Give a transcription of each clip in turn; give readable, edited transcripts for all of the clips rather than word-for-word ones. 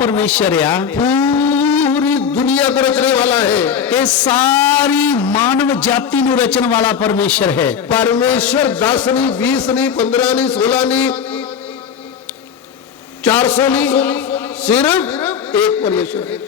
परमेश्वर आ, पूरी दुनिया को रचने वाला है। ये सारी मानव जाति नू रचन वाला परमेश्वर है। परमेश्वर 10 नहीं, 20 नहीं, 15 नहीं, 16 नहीं, 400 नहीं, सिर्फ एक परमेश्वर है।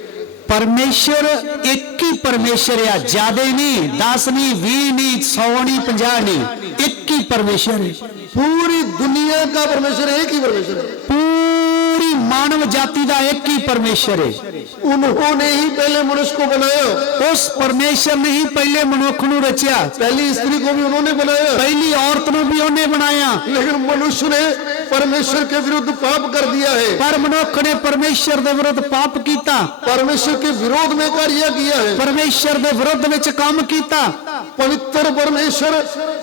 परमेश्वर एक ही परमेश्वर आ, ज्यादा नहीं, 10 नहीं, 20 नहीं, 100 नहीं, 50 नहीं, एक ही परमेश्वर है। पूरी दुनिया का परमेश्वर एक ही परमेश्वर है। पूरी मानव जाति का एक ही परमेश्वर है। उन्होंने ही पहले मनुष्य को बनाया। उस परमेश्वर ने ही पहले मनुष्य को रचा। पहली स्त्री को भी उन्होंने बनाया, पहली औरत को भी उन्हें बनाया। लेकिन मनुष्य ने परमेश्वर के विरुद्ध पाप कर दिया है। पर मनुष्य ने परमेश्वर के विरुद्ध पाप किया, परमेश्वर के विरोध में कार्य किया है, परमेश्वर के विरुद्ध में काम किया। पवित्र परमेश्वर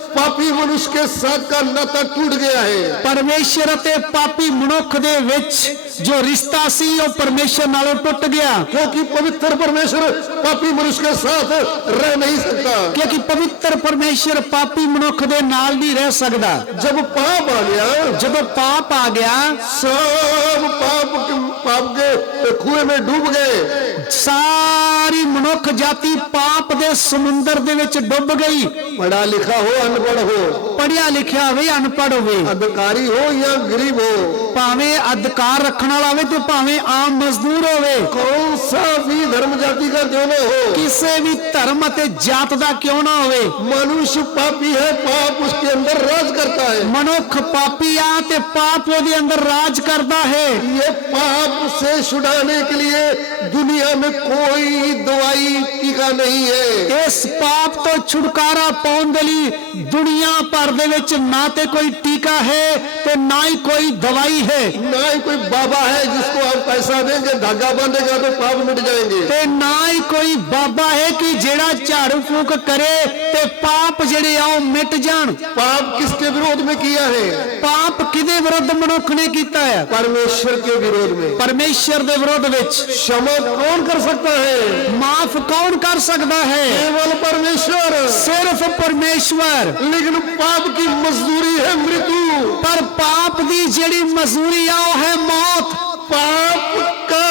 पापी मनुष्य के साथ का नाता टूट गया है। परमेश्वर ते पापी मनुष्य दे विच जो रिश्ता सी वो परमेश्वर नालों टूट गया, क्योंकि पवित्र परमेश्वर पापी मनुष्य के साथ रह नहीं सकता। क्योंकि पवित्र परमेश्वर पापी मनुष्य दे नाल नहीं रह सकता। जब पाप आ गया, जब पाप आ गया, सब पाप के कुएं में डूब गए। सारी मनुष्य जाति पाप दे समुंदर दे विच डूब गई। पढ़ा लिखा हो अनपढ़ हो, पढ़िया लिखा हो अनपढ़ हो, अधिकारी हो या गरीब हो, भावे अधिकार रखने वाला हो तो भावे आम मजदूर हो, कौन सा भी धर्म जाति का क्यों न हो, किसी भी धर्म ते जात का क्यों ना हो, मनुष्य पापी है, पाप उसके अंदर राज करता है। मनुष्य पापी आ ते पाप उसके अंदर राज करता है। ये पाप से छुड़ाने के लिए दुनिया में कोई दवाई टीका नहीं है। इस पाप तो छुटकारा पाउण दे लई दुनिया भर दे विच ना ते कोई टीका है ते ना ही कोई दवाई है, ना ही कोई बाबा है जिसको आप पैसा देंगे, धागा बांधेगा तो पाप मिट जाएंगे, ते ना ही कोई बाबा है कि जेड़ा झाड़ू फूक करे ते पाप जेड़े आओ मिट जान। पाप किसके विरोध में किया है? पाप किदे विरुद्ध मनुष्य ने कीता है? परमेश्वर के विरोध में। परमेश्वर दे विरोध विच। क्षमा कौन कर सकता है? माफ कौन कर सकता है? केवल परमेश्वर, सिर्फ परमेश्वर। लेकिन पाप की मजदूरी है मृत्यु। पर पाप दी जेड़ी मजदूरी आओ है मौत। पाप का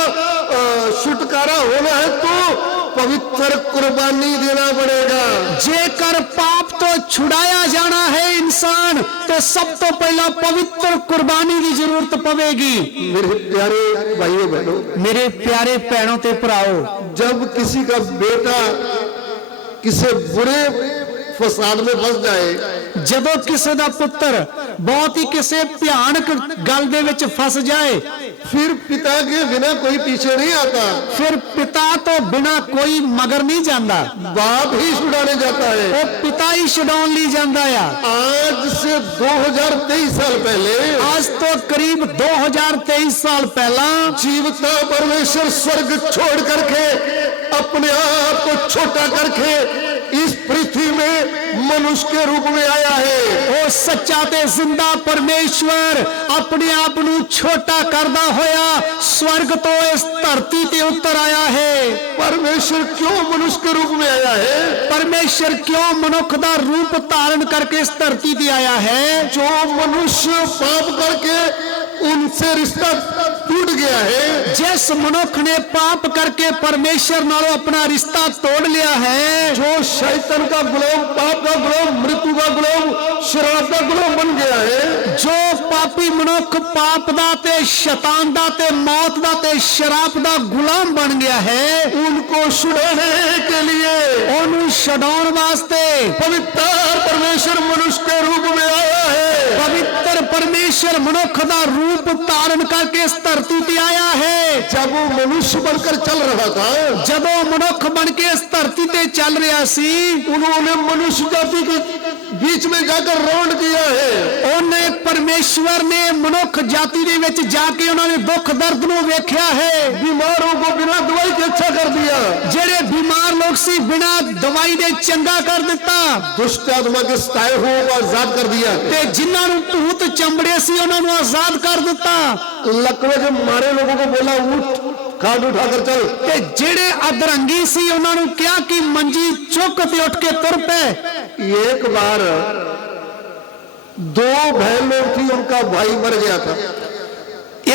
छुटकारा होना है तो पवित्र कुर्बानी देना पड़ेगा। जेकर पाप तो छुड़ाया जाना है इंसान तो सब तो पहला पवित्र कुर्बानी की जरूरत पड़ेगी। मेरे प्यारे भाइयों बहनों, मेरे प्यारे भैनों ते भराओ, जब किसी का बेटा किसी बुरे फसाद में फंस जाए, जब किसी का पुत्र बहुत ही किसी भयानक गल दे विच फस जाए, फिर पिता के बिना कोई पीछे नहीं आता, फिर पिता तो बिना कोई मगर नहीं जाता, बाप ही छुड़ाने जाता है। वो पिता ही छुड़ाने ली जाता है। आज से 2023 साल पहले, आज तो करीब 2023 साल पहला जीवता परमेश्वर स्वर्ग छोड़ करके अपने आप को छोटा करके इस पृथ्वी में मनुष्य के रूप में आया है। वो सच्चा ते जिंदा परमेश्वर अपने आप नू छोटा करदा होया स्वर्ग तो इस धरती ते उतर आया है। परमेश्वर क्यों मनुष्य के रूप में आया है? परमेश्वर क्यों मनुष्य का रूप धारण करके इस धरती पे आया है? जो मनुष्य पाप करके उनसे रिश्ता टूट गया है, जिस मनुष्य ने पाप करके परमेश्वर नालों अपना रिश्ता तोड़ लिया है, जो शैतान का गुलाम, पाप का गुलाम, मृत्यु का गुलाम, शराब का गुलाम बन गया है, जो पापी मनुष्य पाप दा ते शैतान दा ते मौत दा ते शराब दा गुलाम बन गया है, उनको छुड़ाने के लिए, उन्हें छुड़ाने वास्ते पवित्र परमेश्वर मनुष्य के रूप में आया है। पवित्र परमेश्वर मनुष्य का रूप धारण करके इस धरती पे आया है। जब वो मनुष्य बनकर चल रहा था, जब वो मनुष्य बन के इस धरती पे चल रहा सी, उन्होंने मनुष्य जाति के बीच में जाकर राउंड किया है। उन्हें परमेश्वर ने मनुष्य जाति दे विच जाके उन्होंने दुख दर्द नूं वेख्या है। बीमारों को बिना दवाई के अच्छा कर दिया, जेड़े बीमार लोग सी बिना दवाई दे चंगा कर दिता, दुष्ट आत्मा के सताए हुओं को आजाद कर दिया, ते जिन्हां नूं भूत चंबड़े सी उन्हां नूं आजाद कर दिता, लकवे के मारे लोगों को बोला उठ, खाट उठाकर चल, ते जेड़े अधरंगी सी उन्हां नूं कहा कि मंजी चुक ते उठ के तुर पे। एक बार 2 बहन लोग थी, उनका भाई मर गया था।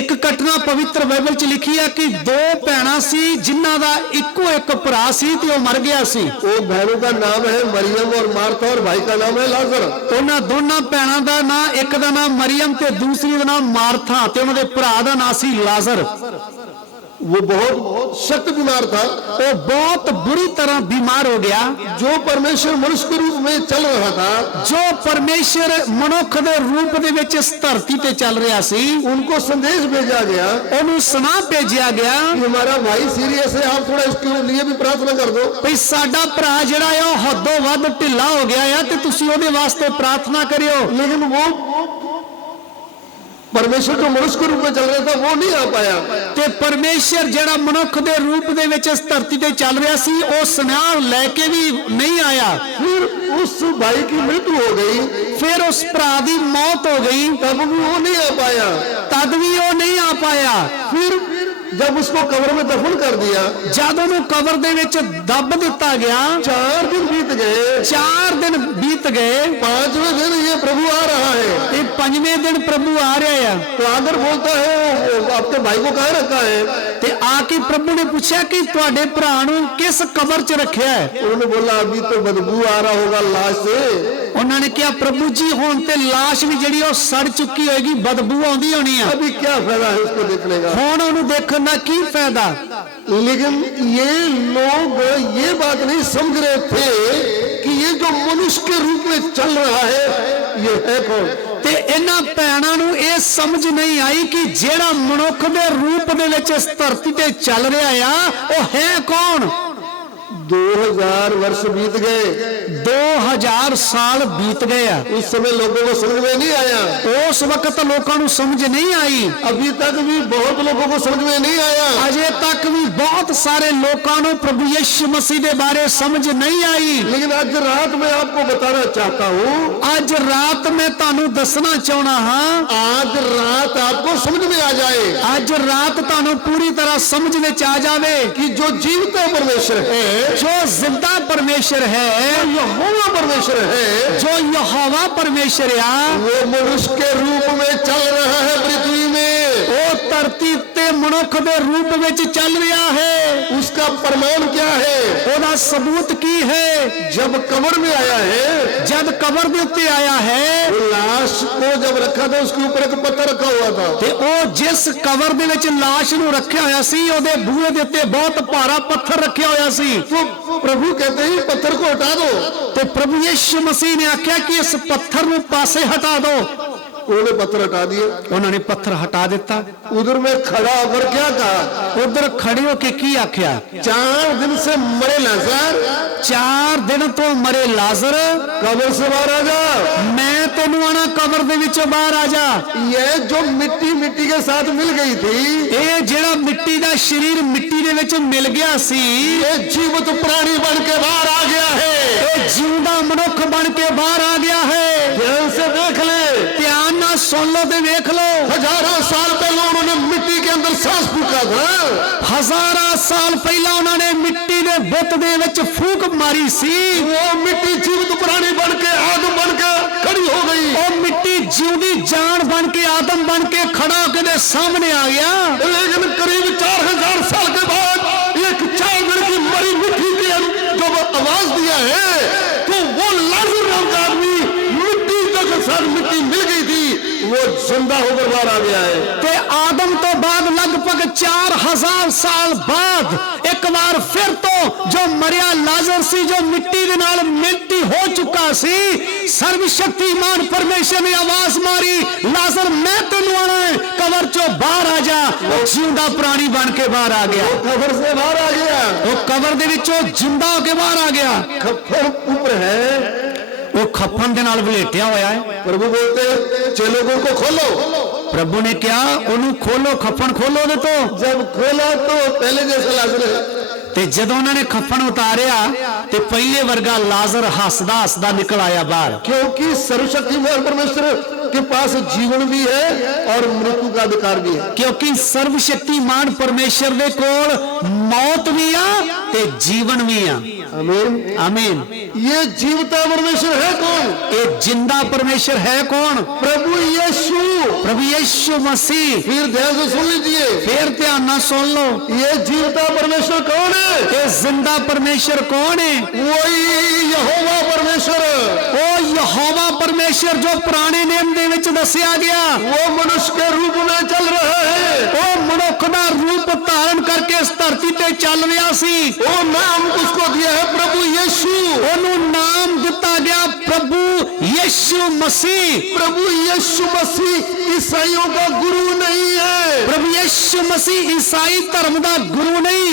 ਇੱਕ ਘਟਨਾ ਪਵਿੱਤਰ ਬਾਈਬਲ 'ਚ ਲਿਖੀ ਹੈ ਕਿ ਦੋ ਭੈਣਾਂ ਸੀ ਜਿਨ੍ਹਾਂ ਦਾ ਇੱਕੋ ਇੱਕ ਭਰਾ ਸੀ ਤੇ ਉਹ ਮਰ ਗਿਆ ਸੀ। वो बहनों का नाम है मरियम और मार्था और भाई का नाम है लाजर। ਉਹਨਾਂ ਦੋਨਾਂ ਭੈਣਾਂ ਦਾ ਨਾਂ, ਇੱਕ ਦਾ ਨਾਮ ਮਰੀਮ ਤੇ ਦੂਸਰੀ ਦਾ ਨਾਮ ਮਾਰਥਾ, ਤੇ ਉਹਨਾਂ ਦੇ ਭਰਾ ਦਾ ਨਾਂ ਸੀ ਲਾਜ਼ਰ। वो बहुत सख्त बीमार था। ਉਹ ਬਹੁਤ ਬੁਰੀ ਤਰ੍ਹਾਂ ਬਿਮਾਰ ਹੋ ਗਿਆ। जो परमेश्वर मनुष्य के रूप में चल रहा था, ਜੋ ਪਰਮੇਸ਼ਰ ਮਨੁੱਖ ਦੇ ਰੂਪ ਦੇ ਵਿੱਚ ਇਸ ਧਰਤੀ ਤੇ ਚੱਲ ਰਿਹਾ ਸੀ, उनको संदेश भेजा गया ਉਹਨੂੰ ਸੁਨਾ ਭੇਜਿਆ ਗਿਆ कि हमारा भाई सीरियस है, आप थोड़ा इसके लिए भी प्रार्थना कर दो। ਵੀ ਸਾਡਾ ਭਰਾ ਜਿਹੜਾ ਹੈ ਉਹ ਹੱਦੋਂ ਵੱਧ ਢਿੱਲਾ ਹੋ ਗਿਆ ਹੈ ਤੇ ਤੁਸੀਂ ਉਹਦੇ ਵਾਸਤੇ ਪ੍ਰਾਰਥਨਾ ਕਰਿਓ। लेकिन वो परमेश्वर जो मनुष्य के रूप में चल रहा था वो नहीं आ पाया। ਤੇ ਪਰਮੇਸ਼ਰ ਜਿਹੜਾ ਮਨੁੱਖ ਦੇ ਰੂਪ ਦੇ ਵਿੱਚ ਇਸ ਧਰਤੀ ਤੇ ਚੱਲ ਰਿਹਾ ਸੀ ਉਹ ਸੁਨੇਹਾ ਲੈ ਕੇ ਵੀ ਨਹੀਂ ਆਇਆ। फिर उस भाई की मृत्यु हो गई, ਫਿਰ ਉਸ ਭਰਾ ਦੀ ਮੌਤ ਹੋ ਗਈ, तब भी वो नहीं आ पाया। ਤਦ ਵੀ ਉਹ ਨਹੀਂ ਆ ਪਾਇਆ। फिर जब उसको कब्र में दफन कर दिया, ਜਦ ਉਹਨੂੰ ਕਬਰ ਦੇ ਵਿੱਚ ਦੱਬ ਦਿੱਤਾ ਗਿਆ, 4 दिन बीत गए। 4 ਦਿਨ ਬੀਤ ਗਏ 5वें दिन ये प्रभु आ रहा है। ਤੇ 5ਵੇਂ ਦਿਨ ਪ੍ਰਭੂ ਆ ਰਿਹਾ ਆ। तो आदर बोलता है "वो आपके भाई को कहाँ रखा है?" ਤੇ ਆ ਕੇ ਪ੍ਰਭੂ ਨੇ ਪੁੱਛਿਆ ਕਿ ਤੁਹਾਡੇ ਭਰਾ ਨੂੰ ਕਿਸ ਕਬਰ 'ਚ ਰੱਖਿਆ ਹੈ। उन्होंने बोला अभी तो बदबू आ रहा होगा लाश से। ਉਹਨਾਂ ਨੇ ਕਿਹਾ ਪ੍ਰਭੂ ਜੀ ਹੁਣ ਤੇ ਲਾਸ਼ ਵੀ ਜਿਹੜੀ ਉਹ ਸੜ ਚੁੱਕੀ ਹੋਏਗੀ, ਬਦਬੂ ਆਉਂਦੀ ਹੋਣੀ ਆ, अभी क्या फायदा है उसको देखने का। ਹੁਣ ਉਹਨੂੰ ਦੇਖਣ ਦਾ ਕੀ ਫਾਇਦਾ। लेकिन ये लोग ये बात नहीं समझ रहे थे कि ये जो मनुष्य के रूप में चल रहा है ये है कौन। ਤੇ ਇਹਨਾਂ ਭੈਣਾਂ ਨੂੰ ਇਹ ਸਮਝ ਨਹੀਂ ਆਈ ਕਿ ਜਿਹੜਾ ਮਨੁੱਖ ਦੇ ਰੂਪ ਦੇ ਵਿੱਚ ਇਸ ਧਰਤੀ ਤੇ ਚੱਲ ਰਿਹਾ ਆ ਉਹ ਹੈ ਕੌਣ। 2000 वर्ष बीत गए। 2000 ਸਾਲ ਬੀਤ ਗਏ ਆ। उस समय लोगों को समझ में नहीं आया। ਉਸ ਵਕਤ ਲੋਕਾਂ ਨੂੰ ਸਮਝ ਨਹੀਂ ਆਈ। अभी तक भी बहुत लोगों को समझ में नहीं आया। ਅਜੇ ਤੱਕ ਵੀ ਬਹੁਤ ਸਾਰੇ ਲੋਕਾਂ ਨੂੰ ਪ੍ਰਭੂ ਯਿਸੂ ਮਸੀਹ ਦੇ ਬਾਰੇ ਸਮਝ ਨਹੀਂ ਆਈ। लेकिन आज रात मैं आपको बताना चाहता हूँ, ਅੱਜ ਰਾਤ ਮੈਂ ਤੁਹਾਨੂੰ ਦੱਸਣਾ ਚਾਹਣਾ ਹਾਂ, आज रात आपको समझ में आ जाए ਅੱਜ ਰਾਤ ਤੁਹਾਨੂੰ ਪੂਰੀ ਤਰ੍ਹਾਂ ਸਮਝ ਵਿੱਚ ਆ ਜਾਵੇ कि जो जीवता परमेश्वर है, ਜੋ ਜ਼ਿੰਦਾ ਪਰਮੇਸ਼ਰ ਹੈ, यहोवा परमेश्वर है, ਜੋ ਯਹੋਵਾ ਪਰਮੇਸ਼ਰ ਆ, वो मनुष्य के रूप में चल रहा है पृथ्वी में। ਉਹ ਧਰਤੀ ਤੇ ਮਨੁੱਖ ਦੇ ਰੂਪ ਵਿੱਚ ਚੱਲ ਰਿਹਾ ਹੈ। उसका प्रमाण क्या है? ਉਹਦਾ ਸਬੂਤ ਕੀ ਹੈ? जब कब्र में आया है, ਜਦ ਕਬਰ ਦੇ ਉੱਤੇ ਆਇਆ ਹੈ वो लाश को जब रखा था उसके ऊपर एक पत्थर रखा हुआ था। ਤੇ ਉਹ ਜਿਸ ਕਬਰ ਦੇ ਵਿੱਚ ਲਾਸ਼ ਨੂੰ ਰੱਖਿਆ ਹੋਇਆ ਸੀ ਉਹਦੇ ਬੂਹੇ ਦੇ ਉੱਤੇ ਬਹੁਤ ਭਾਰਾ ਪੱਥਰ ਰੱਖਿਆ ਹੋਇਆ ਸੀ। तो प्रभु कहते हैं पत्थर को हटा दो। ਤੇ ਪ੍ਰਭੂ ਯਿਸੂ ਮਸੀਹ ਨੇ ਆਖਿਆ ਕਿ ਇਸ ਪੱਥਰ ਨੂੰ ਪਾਸੇ ਹਟਾ ਦਿਓ। उन्होंने पत्थर हटा दिए। ਉਹਨਾਂ ਨੇ ਪੱਥਰ ਹਟਾ ਦਿੱਤਾ। उधर में खड़ा होकर क्या कहा? ਉਧਰ ਖੜੇ ਹੋ ਕੇ ਕੀ ਆਖਿਆ? 4 दिन से मरे लाजर, 4 ਦਿਨ ਤੋਂ ਮਰੇ ਲਾਜ਼ਰ, कब्र से बाहर आ जा। ਮੈਂ ਤੈਨੂੰ ਆਣਾ ਕਬਰ ਦੇ ਵਿੱਚੋਂ ਬਾਹਰ ਆ ਜਾ। ये जो मिट्टी मिट्टी के साथ मिल गई थी, ਇਹ ਜਿਹੜਾ ਮਿੱਟੀ ਦਾ ਸਰੀਰ ਮਿੱਟੀ ਦੇ ਵਿੱਚ ਮਿਲ ਗਿਆ ਸੀ, ये जीवित प्राणी बन के बाहर आ गया है। ਇਹ ਜਿਉਂਦਾ ਮਨੁੱਖ ਬਣ ਕੇ ਬਾਹਰ ਆ ਗਿਆ ਹੈ। ध्यान से देख ले। ਧਿਆਨ ਨਾਲ ਸੁਣ ਲਓ ਤੇ ਵੇਖ ਲਓ। हजारों साल पहले उन्होंने मिट्टी के अंदर सांस फूका था। ਹਜ਼ਾਰਾਂ ਸਾਲ ਪਹਿਲਾਂ ਉਹਨਾਂ ਨੇ ਮਿੱਟੀ ਦੇ ਬੁੱਤ ਦੇ ਵਿੱਚ ਫੂਕ ਮਾਰੀ ਸੀ। वो मिट्टी जीवित प्राणी बन के आदम बन के खड़ी हो गई। ਉਹ ਮਿੱਟੀ ਜਿਉਂਦੀ ਜਾਨ ਬਣ ਕੇ ਆਦਮ ਬਣ ਕੇ ਖੜਾ ਹੋ ਕੇ ਦੇ ਸਾਹਮਣੇ ਆ ਗਿਆ। लेकिन करीब 4000 साल के बाद एक 4 दिन की मरी मिट्टी के जब आवाज दिया है तो वो लाजर नाम का आदमी मिट्टी के साथ मिट्टी मिल गई थी, वो जिंदा होकर बाहर आ गया है। ਤੇ ਆਦਮ ਤੋਂ ਬਾਅਦ ਲਗਭਗ 4000 ਸਾਲ ਬਾਅਦ ਇੱਕ ਵਾਰ ਫਿਰ ਤੋਂ ਜੋ ਮਰਿਆ ਲਾਜ਼ਰ ਸੀ, ਜੋ ਮਿੱਟੀ ਦੇ ਨਾਲ ਮਿੱਟੀ ਹੋ ਚੁੱਕਾ ਸੀ, ਸਰਵ ਸ਼ਕਤੀਮਾਨ ਪਰਮੇਸ਼ਰ ਨੇ ਆਵਾਜ਼ ਮਾਰੀ, ਲਾਜ਼ਰ ਮੈਂ ਤੈਨੂੰ ਆਣਾ ਹੈ, ਕਬਰ ਚੋਂ ਬਾਹਰ ਆ ਜਾ। ਉਹ ਜਿਉਂਦਾ ਪ੍ਰਾਣੀ ਬਣ ਕੇ ਬਾਹਰ ਆ ਗਿਆ। कब्र से बाहर आ गया। ਉਹ ਕਬਰ ਦੇ ਵਿੱਚੋਂ ਜਿੰਦਾ ਹੋ ਕੇ ਬਾਹਰ ਆ ਗਿਆ। खप्पर ऊपर है। ਉਹ ਖੱਫਨ ਦੇ ਨਾਲ ਵਲੇਟਿਆ ਹੋਇਆ ਹੈ। प्रभु बोलते चेलों को खोलो। ਪ੍ਰਭੂ ਨੇ ਕਿਹਾ ਉਹਨੂੰ ਖੋਲੋ, ਖੱਫਨ ਖੋਲੋ ਉਹਦੇ ਤੋਂ। जब खोला तो पहले जैसा लाजर है। ਤੇ ਜਦੋਂ ਉਹਨਾਂ ਨੇ ਖੱਫਨ ਉਤਾਰਿਆ ਤੇ ਪਹਿਲੇ ਵਰਗਾ ਲਾਜ਼ਰ ਹੱਸਦਾ ਹੱਸਦਾ ਨਿਕਲ ਆਇਆ ਬਾਹਰ। क्योंकि सर्वशक्तिमान परमेश्वर के पास जीवन भी है और मृत्यु का अधिकार भी है। ਕਿਉਂਕਿ ਸਰਵ ਸ਼ਕਤੀਮਾਨ ਪਰਮੇਸ਼ਰ ਦੇ ਕੋਲ ਮੌਤ ਵੀ ਆ ਤੇ ਜੀਵਨ ਵੀ ਆ। आमीन। ਆਮੀਨ। ये जीवता परमेश्वर है कौन? ये जिंदा परमेश्वर है कौन? प्रभु यीशु। प्रभु यीशु मसीह। फिर ध्यान से सुन लीजिए, फिर ध्यान ना सुन लो, ये जीवता परमेश्वर कौन है? ये जिंदा परमेश्वर कौन है? वही यहोवा परमेश्वर। ओ यहोवा परमेश्वर जो पुराने नियम दे विच दसिया गया, वो मनुष्य के रूप में चल रहा है। ओ मनुख दा रूप धारण करके इस धरती ते चल रहा सी। वो नाम उसको दिया है प्रभु यीशु। ओनू नाम दिता गया प्रभु यीशु मसीह। प्रभु यीशु मसीह ईसाइयों का गुरु नहीं है। प्रभु यीशु मसीह ईसाई धर्म दा गुरु नहीं।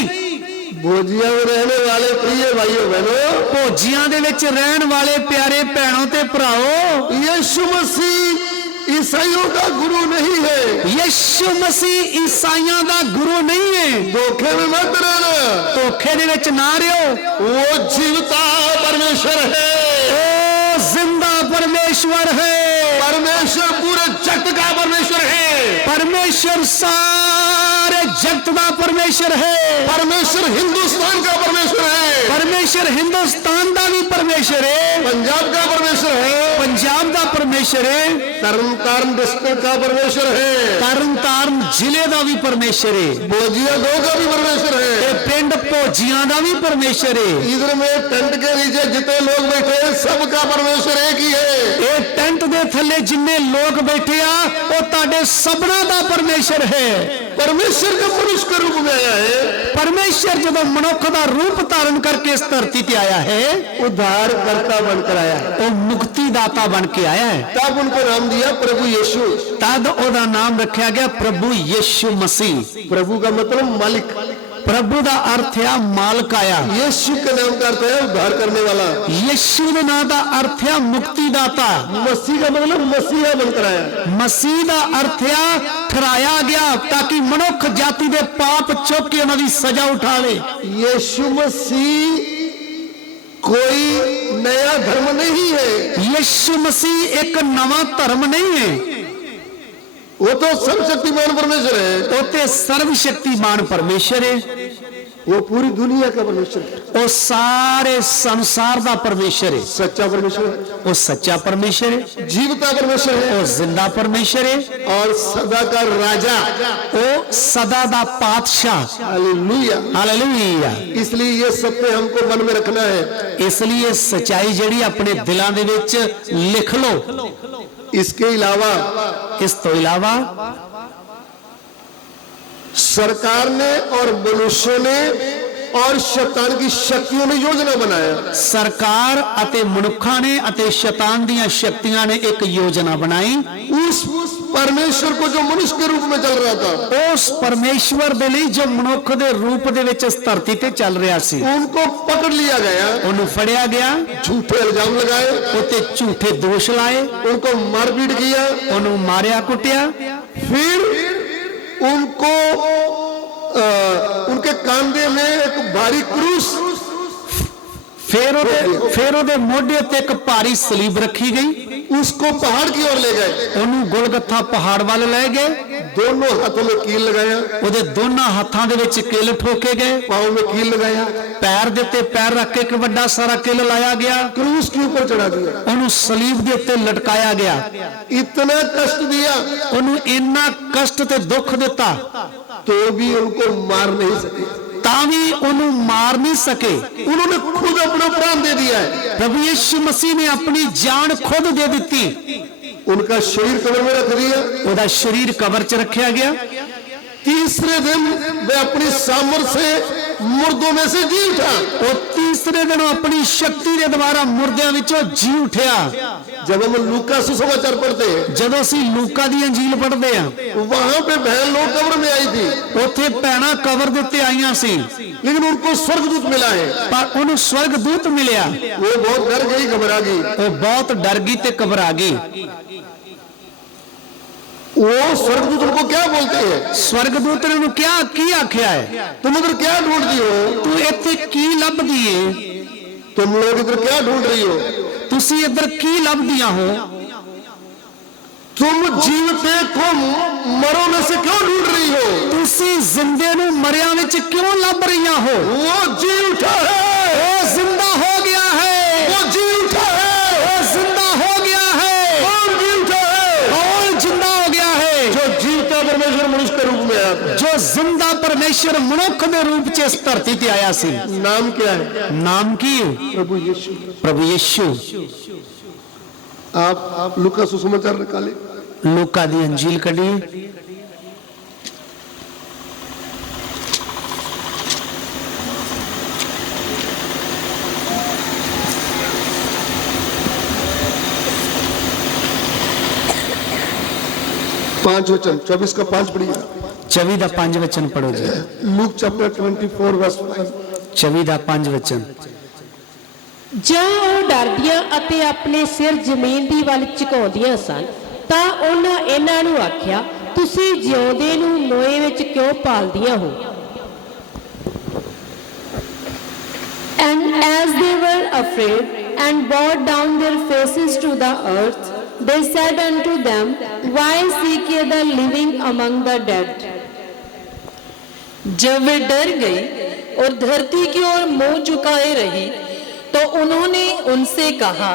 भोजिया में रहने वाले प्रिय भाइयों बहनों, भोजियां दे विच रहन वाले प्यारे भैणों ते भराओ, यीशु मसीह ईसाइयों का गुरु नहीं है। यीशु मसीह ईसाइयां दा गुरु नहीं है। धोखे में मत रहना, धोखे दे विच ना रहो। वो जीवता परमेश्वर है। ओ जिंदा परमेश्वर है। परमेश्वर पूरे जगत का परमेश्वर है। परमेश्वर सारे जगत दा परमेश्वर है। परमेश्वर हिंदुस्तान का परमेश्वर है। परमेश्वर हिंदुस्तान दा भी परमेश्वर है। पंजाब का परमेश्वर है। पंजाब दा परमेश्वर है। तरन डिस्ट्रिक्ट का परमेश्वर है। तरन जिले दा भी परमेश्वर है। भोजिया दो का भी परमेश्वर है। ते पिंड भोजियां दा भी परमेश्वर है। इधर में टेंट के नीचे जितने लोग बैठे हैं सबका परमेश्वर एक ही है। ये टेंट दे थल्ले जिन्ने लोग बैठे आ वो ताडे सबना दा परमेश्वर है। परमेश्वर का मनुष्य के रूप में आया है। परमेश्वर जब मनुख दा रूप धारण करके इस धरती पे आया है, उद्धारकर्ता बनकर आया है। वो मुक्तिदाता बन के आया है। तब उनको नाम दिया प्रभु यीशु। तद ओदा नाम रखा गया प्रभु यीशु मसीह। प्रभु का मतलब मालिक। प्रभु दा अर्थ है मालक आया। यीशु के नाम का अर्थ है उद्धार करने वाला। यीशु दे नाम दा अर्थ है मुक्तिदाता। मसीह का मतलब मसीहा बनकर आया। मसीह दा अर्थ है ठहराया गया ताकि मनुख जाति दे पाप चुक के उन्हां दी सजा उठा ले। यीशु मसीह कोई नया धर्म नहीं है। यीशु मसीह एक नवा धर्म नहीं है। वो तो सर्वशक्तिमान परमेश्वर है। वो ते सर्वशक्तिमान परमेश्वर है। वो पूरी दुनिया का परमेश्वर है। वो सारे संसार दा परमेश्वर है। सच्चा परमेश्वर है। वो सच्चा परमेश्वर है। जीवता परमेश्वर है। वो जिंदा परमेश्वर है। और सदा का राजा। वो सदा दा पातशाह। हालेलुया। हालेलुया। इसलिए ये सत्य हमको मन में रखना है। इसलिए सच्चाई जड़ी अपने दिलों दे विच लिख लो। इसके अलावा, इस तो इलावा सरकार ने और मनुष्यों ने और शैतान की शक्तियों ने योजना बनाया। सरकार अते मनुखा ने अते शैतान दियां शक्तियां ने एक योजना बनाई। उस परमेश्वर को जो मनुष्य के रूप में चल रहा था, उस परमेश्वर दे लई जो मनुख दे रूप दे विच इस धरती ते चल रहा सी, उनको पकड़ लिया गया। उन्हें फड़िया गया। झूठे इल्जाम लगाए। उते झूठे दोष लाए। उनको मारपीट किया। उन्हें मारिया कुटिया। फिर उनको उनके कांधे में एक भारी क्रूस, फिर ओदे मोढे ते एक भारी सलीब रखी गई। उसको पहाड़ की ओर ले गए। उन्हें गोलगत्था पहाड़ वाले ले गए। दोनों हाथों में कील लगाया। ओदे दोनों हाथों दे विच किल ठोके गए। पांव में कील लगाया। पैर दे ते पैर रख के एक बड़ा सारा किल लाया गया। क्रूस के ऊपर चढ़ा दिया। उन्हें सलीब दे उत्ते लटकाया गया। इतना कष्ट दिया, उन्हें इन्ना कष्ट ते दुख दिता, तो भी उनको मार नहीं सके। तावी उन्हें मार नहीं सके। उन्होंने खुद अपना प्राण दे दिया है। प्रभु यीशु मसीह ने अपनी जान खुद दे दी। उनका शरीर कब्र में रख दिया। उनका शरीर कब्र च रखा गया। तीसरे दिन वे अपनी सामर्थ से मुर्दों में से जी उठा। और तीसरे दिन अपनी शक्ति के द्वारा मुर्दों विचों जी उठा। जब हम लूका सुसमाचार पढ़ते हैं, जब असीं लूका दी अंजील पढ़ते हैं, वहां पे बहन लोग कब्र में आई थी। उत्थे भैणां कब्र दे उत्ते आईयां सी, लेकिन उनको स्वर्गदूत मिला है। पर उन्हें स्वर्गदूत मिलिया। वो बहुत डर गई, घबरा गई। वो बहुत डर गई ते घबरा गई। वो स्वर्गदूत उनको क्या बोलते हैं? स्वर्गदूत ने उन्हें क्या की आख्या है? तुम इधर क्या ढूंढती हो? तू इत्थे की लभदी है? तुम लोग इधर क्या ढूंढ रही हो? तुसी इधर की लभदियां हो? तुम जीवते को मरो में से क्यों ढूंढ रही हो? तुसी जिंदे नूं मरियां विच क्यों लभ रही हो? वो जी उठा है। वो जिंदा हो गया है। वो परमेश्वर मनुख के रूप च इस धरती ते आया सी। नाम क्या है? नाम की प्रभु यीशु। प्रभु यीशु। आप लूका सुसमाचार निकाले, लूका दी अंजील कढ़िए, पांच वचन 24 का 5 पढ़िए। 24 ਦਾ 5 वचन पढ़ो जी। Luke chapter 24 verse 5। 24 ਦਾ 5 वचन। ਜਾਂ ਉਹ ਡਰਦੀਆਂ ਅਤੇ ਆਪਣੇ ਸਿਰ ਜ਼ਮੀਨ ਦੀ ਵੱਲ ਝੁਕਾਉਂਦੀਆਂ ਸਨ ਤਾਂ ਉਹਨਾਂ ਇਹਨਾਂ ਨੂੰ ਆਖਿਆ, ਤੁਸੀਂ ਜਿਉਂਦੇ ਨੂੰ ਮੋਏ ਵਿੱਚ ਕਿਉਂ ਪਾਲਦੀਆਂ ਹੋ? And as they were afraid and bowed down their faces to the earth, they said unto them, why seek ye the living among the dead? जब वे डर गई और धरती की ओर मुंह झुकाए रही तो उन्होंने उनसे कहा,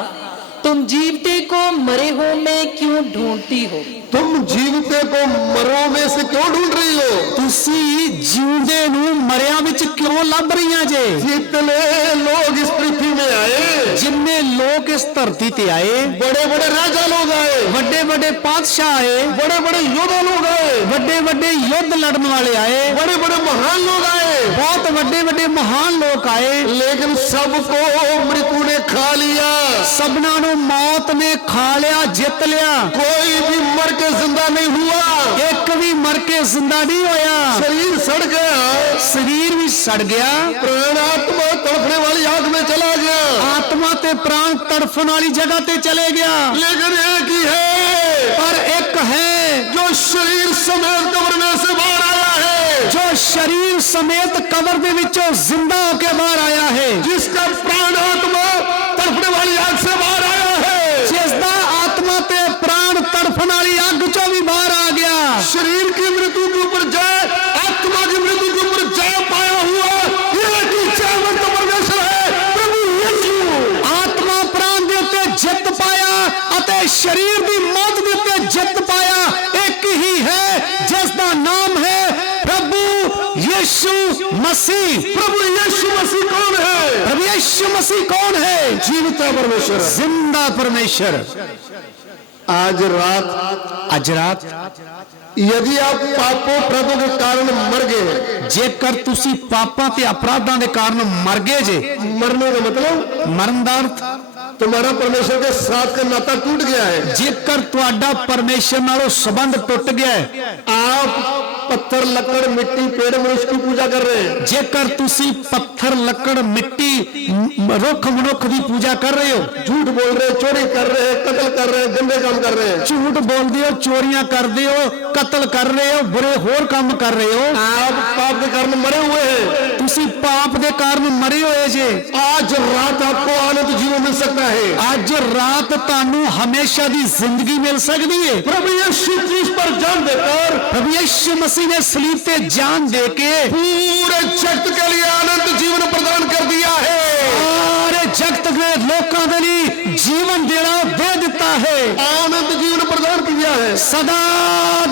तुम जीवते को मरे हो में क्यों ढूंढती हो? तुम जीवते को मरो में से क्यों ढूंढ रही हो? ਤੁਸੀਂ ਜਿਉਂਦੇ ਨੂੰ ਮਰਿਆਂ ਵਿੱਚ ਕਿਉਂ ਲੱਭ ਰਹੀਆਂ ਜੇ? जितने लोग इस पृथ्वी में आए, ਜਿੰਨੇ ਲੋਕ ਇਸ ਧਰਤੀ ਤੇ ਆਏ, बड़े बड़े राजा लोग आए, ਵੱਡੇ ਵੱਡੇ ਪਾਤਸ਼ਾਹ ਆਏ, बड़े बड़े योद्धा लोग आए, ਵੱਡੇ ਵੱਡੇ ਯੁੱਧ ਲੜਨ ਵਾਲੇ ਆਏ, बड़े बड़े महान लोग आए, ਬਹੁਤ ਵੱਡੇ ਵੱਡੇ ਮਹਾਨ ਲੋਕ ਆਏ, लेकिन सबको मृत्यु ने खा लिया। ਸਭਨਾਂ ਨੂੰ ਮੌਤ ਨੇ ਖਾ ਲਿਆ, ਜਿੱਤ ਲਿਆ। कोई भी मर के जिंदा नहीं हुआ। ਇੱਕ ਵੀ ਮਰ ਕੇ ਜ਼ਿੰਦਾ ਨਹੀਂ ਹੋਇਆ। शरीर सड़ गया, ਸਰੀਰ ਵੀ ਸੜ ਗਿਆ, प्राण आत्मा तड़पने वाली आग में चला गया, ਆਤਮਾ ਤੇ ਪ੍ਰਾਣ ਤੜਫਣ ਵਾਲੀ ਜਗ੍ਹਾ ਤੇ ਚਲੇ ਗਿਆ। लेकिन एक ही है ਪਰ ਇੱਕ ਹੈ जो शरीर समेत कब्र में से बाहर आया है, ਜੋ ਸਰੀਰ ਸਮੇਤ ਕਬਰ ਦੇ ਵਿੱਚੋਂ ਜ਼ਿੰਦਾ ਹੋ ਕੇ ਬਾਹਰ ਆਇਆ ਹੈ, जिसका प्राण आत्मा तड़पने वाली आग से बाहर आया है। ਜਿਸ ਦਾ ਆਤਮਾ ਤੇ ਪ੍ਰਾਣ ਤੜਫਣ ਵਾਲੀ ਅੱਗ ਚੋਂ ਵੀ ਬਾਹਰ ਆ ਗਿਆ। शरीर की मृत्यु के ऊपर जय, आत्मा की मृत्यु के ऊपर जय पाया हुआ एक ही जीवंत परमेश्वर है, प्रभु यीशु। ਆਤਮਾ ਪ੍ਰਾਣ ਦੇ ਉੱਤੇ ਜਿੱਤ ਪਾਇਆ ਅਤੇ ਸਰੀਰ ਦੀ ਮੌਤ ਦੇ ਉੱਤੇ ਜਿੱਤ ਪਾਇਆ ਇੱਕ ਹੀ ਹੈ, ਜਿਸ ਦਾ ਨਾਮ ਹੈ ਪ੍ਰਭੂ यीशु मसीह। प्रभु यीशु मसीह कौन है? प्रभु यीशु मसीह कौन है? जीविता परमेश्वर, जिंदा परमेश्वर। आज रात यदि आप पापों अपराधों के कारण मर गए, जेकर तुसी पापां ते अपराधां दे कारण मर गए जे, मरने का मतलब मरण दा अर्थ तुम्हारा परमेश्वर के साथ का नाता टूट गया है। जेकर तुहाडा परमेश्वर नालों संबंध टूट गया है, आप पत्थर लकड़ मिट्टी पेड़ मनुष्य की पूजा कर रहे हैं, जेकर तुसी पत्थर लकड़ मिट्टी रुख मनुख की पूजा कर रहे हो, झूठ बोल रहे हैं, चोरी कर रहे हैं, कत्ल कर रहे हैं, गंदे काम कर रहे हैं, झूठ बोलते हो, चोरियां करते हो, कत्ल कर रहे हो, बुरे होर काम कर रहे हो, आप पाप के कारण मरे हुए हैं, तुसी पाप दे कारण मरे होए जे। आज रात आपको आनंद जीवन मिल सकता है। आज रात तानू हमेशा दी जिंदगी मिल सकती है। प्रभु यीशु क्रूस पर जान देकर, प्रभु यीशु मसीह ने सलीब पे जान देके पूरे जगत के लिए आनंद जीवन प्रदान कर दिया है। सारे जगत के लोगों के लिए जीवन देना दे देता है, आनंद जीवन प्रदान किया है, सदा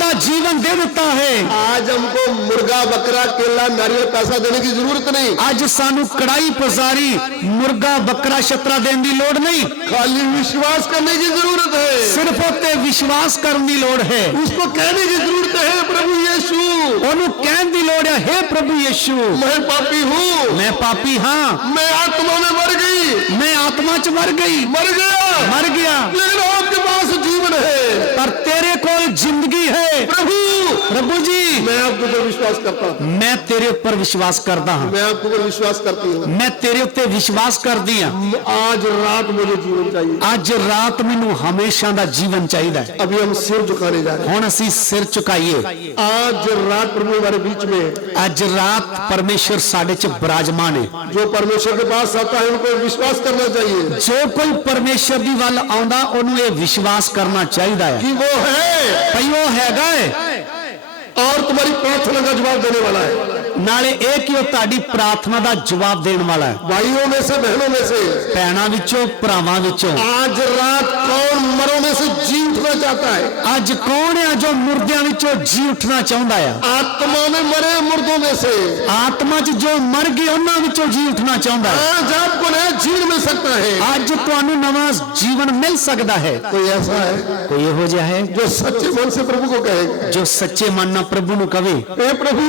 दा जीवन दे देता है। आज हमको मुर्गा बकरा केला नारियल पैसा देने की जरूरत नहीं। आज सानू कड़ाई पजारी मुर्गा बकरा छतरा देने की लोड़ नहीं, खाली विश्वास करने की जरूरत है। सिर्फ उत्ते विश्वास करने की लोड़ है। उसको कहने की जरूरत है, प्रभु यीशु ओनू कहने की लोड़ है, हे प्रभु यीशु मैं पापी हूँ, मैं पापी हाँ, मैं आत्मा में मर गई, मैं आत्मा च मर गई, मर गया, लेकिन आपके पास जीवन है, पर तेरे कोल जिंदगी है। प्रभु प्रभु जी मैं आपके ऊपर विश्वास करता हूँ, मैं तेरे ऊपर विश्वास करता हूँ, मैं आपके ऊपर विश्वास करती हूँ। मैं तेरे उत्ते विश्वास करदी हाँ। आज रात मुझे जीवन चाहिए। आज रात मैनू हमेशा दा जीवन चाहिए। अभी हम सिर झुकाने जा रहे हैं। हुण असीं सिर झुकाइए। आज रात प्रभु हमारे बीच में है। आज रात परमेश्वर साडे च विराजमान है। जो परमेश्वर के पास आता है उनको विश्वास करना चाहिए जो कोई परमेश्वर दी वल आउंदा ओनू ये विश्वास करना चाहिए है कि वो है भई वो हैगा है और तुम्हारी प्रार्थना का जवाब देने वाला है। ਨਾਲੇ ਇਹ ਕਿ ਉਹ ਤੁਹਾਡੀ ਪ੍ਰਾਰਥਨਾ ਦਾ ਜਵਾਬ ਦੇਣ ਵਾਲਾ ਹੈ। भाइयों में से बहनों में से ਭੈਣਾਂ ਵਿੱਚੋਂ ਭਰਾਵਾਂ ਵਿੱਚੋਂ आज रात कौन मरों में से जी उठना चाहता है? ਅੱਜ कौन है जो मुर्दियां ਵਿੱਚੋਂ जी उठना ਚਾਹੁੰਦਾ ਆ? आत्मा में मरे मुर्दों में से ਆਤਮਾ 'ਚ ਜੋ ਮਰ ਗਏ ਉਹਨਾਂ ਵਿੱਚੋਂ ਜੀ ਉੱਠਣਾ ਚਾਹੁੰਦਾ ਹੈ। आज आपको नया जीवन मिल सकता है। ਅੱਜ ਤੁਹਾਨੂੰ ਨਵਾਂ ਜੀਵਨ ਮਿਲ ਸਕਦਾ ਹੈ। कोई ऐसा है ਕੋਈ ਇਹੋ ਜਿਹਾ ਹੈ जो सच्चे मन से प्रभु को कहेगा, ਜੋ ਸੱਚੇ ਮਨ ਨਾਲ ਪ੍ਰਭੂ ਨੂੰ ਕਵੇ, हे प्रभु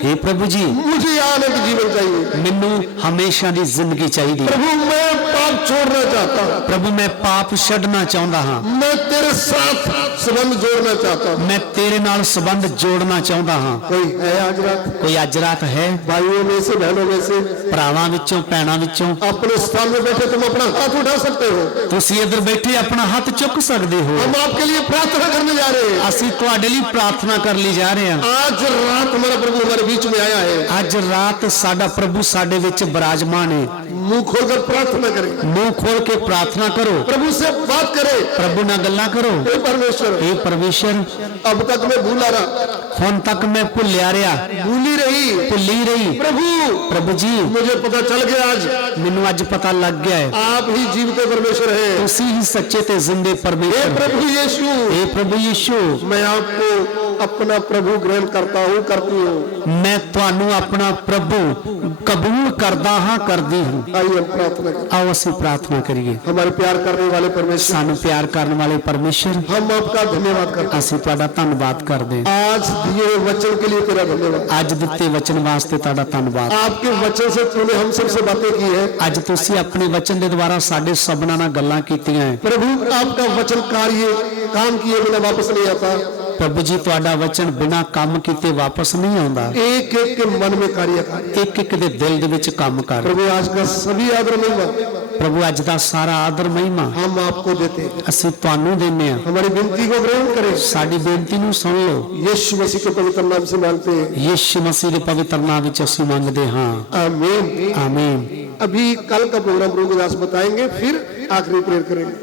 हे प्रभु जी मुझे आनंद जीवन चाहिए। ਮੈਨੂੰ ਹਮੇਸ਼ਾ ਦੀ ਜ਼ਿੰਦਗੀ ਚਾਹੀਦੀ ਹੈ। प्रभु मैं पाप छोड़ना चाहता हूँ, ਪ੍ਰਭੂ ਮੈਂ ਪਾਪ ਛੱਡਣਾ ਚਾਹੁੰਦਾ ਹਾਂ। मैं तेरे साथ संबंध जोड़ना चाहता हूँ। ਮੈਂ ਤੇਰੇ ਨਾਲ ਸੰਬੰਧ ਜੋੜਨਾ ਚਾਹੁੰਦਾ ਹਾਂ। कोई है आज रात? ਕੋਈ ਅੱਜ ਰਾਤ ਹੈ? भाइयों में से बहनों में से ਭਰਾਵਾਂ ਵਿੱਚੋਂ ਭੈਣਾਂ ਵਿੱਚੋਂ अपने स्थान में बैठे तुम अपना हाथ उठा सकते हो। ਤੁਸੀਂ ਇੱਧਰ ਬੈਠੇ ਆਪਣਾ ਹੱਥ ਚੁੱਕ ਸਕਦੇ ਹੋ। हम आपके लिए प्रार्थना करने जा रहे हैं। ਅਸੀਂ ਤੁਹਾਡੇ ਲਈ ਪ੍ਰਾਰਥਨਾ ਕਰਨ ਲਈ ਜਾ ਰਹੇ ਹਾਂ। आज रात हमारा प्रभु हमारे बीच में आया है। ਅੱਜ ਰਾਤ ਸਾਡਾ ਪ੍ਰਭੂ ਸਾਡੇ ਵਿੱਚ ਬਿਰਾਜਮਾਨ ਹੈ। मुंह खोलकर प्रार्थना करें, ਮੂੰਹ ਖੋਲ ਕੇ ਪ੍ਰਾਰਥਨਾ ਕਰੋ, प्रभु से बात करें। ਪ੍ਰਭੂ ਨਾਲ ਗੱਲਾਂ ਕਰੋ। हे परमेश्वर, ਇਹ ਪਰਮੇਸ਼ਰ अब तक मैं भूला रहा, ਹੁਣ ਤੱਕ ਮੈਂ ਭੁੱਲਿਆ ਰਿਹਾ, भूली रही। ਭੁੱਲੀ ਰਹੀ। प्रभु ਪ੍ਰਭੂ ਜੀ मुझे पता चल गया आज ਮੈਨੂੰ ਅੱਜ ਪਤਾ ਲੱਗ ਗਿਆ ਹੈ आप ही जीवते परमेश्वर है। ਤੁਸੀਂ ਹੀ ਸੱਚੇ ਤੇ ਜ਼ਿੰਦੇ हे ਪਰਮੇਸ਼ਰ। प्रभु यीशु, हे प्रभु यीशु मैं आपको अपना प्रभु ग्रहण करता हूँ, करती हूँ। ਮੈਂ ਤੁਹਾਨੂੰ ਆਪਣਾ ਪ੍ਰਭੂ ਕਬੂਲ ਕਰਦਾ ਹਾਂ, ਕਰਦੀ ਹਾਂ। आइए हम प्रार्थना करें। ਆਓ ਅਸੀਂ ਪ੍ਰਾਰਥਨਾ ਕਰੀਏ। हमारे प्यार करने वाले परमेश्वर, ਸਾਨੂੰ ਪਿਆਰ ਕਰਨ ਵਾਲੇ ਪਰਮੇਸ਼ਰ, हम आपका धन्यवाद करते हैं। ਅਸੀਂ ਤੁਹਾਡਾ ਧੰਨਵਾਦ ਕਰਦੇ ਹਾਂ। आज दिए हुए वचन के लिए तेरा धन्यवाद। ਅੱਜ ਦਿੱਤੇ ਵਚਨ ਵਾਸਤੇ ਤੁਹਾਡਾ ਧੰਨਵਾਦ। आपके वचन से तूने हम सबसे बातें की है। ਅੱਜ ਤੁਸੀਂ ਆਪਣੇ ਵਚਨ ਦੇ ਦੁਆਰਾ ਸਾਡੇ ਸਭਨਾਂ ਨਾਲ ਗੱਲਾਂ ਕੀਤੀਆਂ ਹੈ। प्रभु आपका वचन कार्य काम किए बिना वापस नहीं आता। ਪ੍ਰਭੂ ਜੀ ਤੁਹਾਡਾ ਵਚਨ ਬਿਨਾਂ ਕੰਮ ਕੀਤੇ ਵਾਪਸ ਨਹੀਂ ਆਉਂਦਾ। एक एक के मन में कार्य कर। ਇੱਕ ਇੱਕ ਦੇ ਦਿਲ ਦੇ ਵਿੱਚ ਕੰਮ ਕਰ। प्रभु आज का सभी आदर महिमा ਪ੍ਰਭੂ ਅੱਜ ਦਾ ਸਾਰਾ ਆਦਰ ਮਹਿਮਾ हम आपको देते हैं। ਅਸੀਂ ਤੁਹਾਨੂੰ ਦਿੰਦੇ ਹਾਂ। हमारी विनती को ग्रहण करें। ਸਾਡੀ ਬੇਨਤੀ ਨੂੰ ਸੁਣ ਲਓ। यीशु मसीह के पवित्र नाम से मांगते हैं, ਯਿਸੂ ਮਸੀਹ ਦੇ ਪਵਿੱਤਰ ਨਾਮ ਵਿੱਚ ਅਸੀਂ ਮੰਗਦੇ ਹਾਂ। आमीन। ਆਮੀਨ। अभी कल का प्रोग्राम प्रभु दास बताएंगे, फिर आखिरी प्रेयर करेंगे।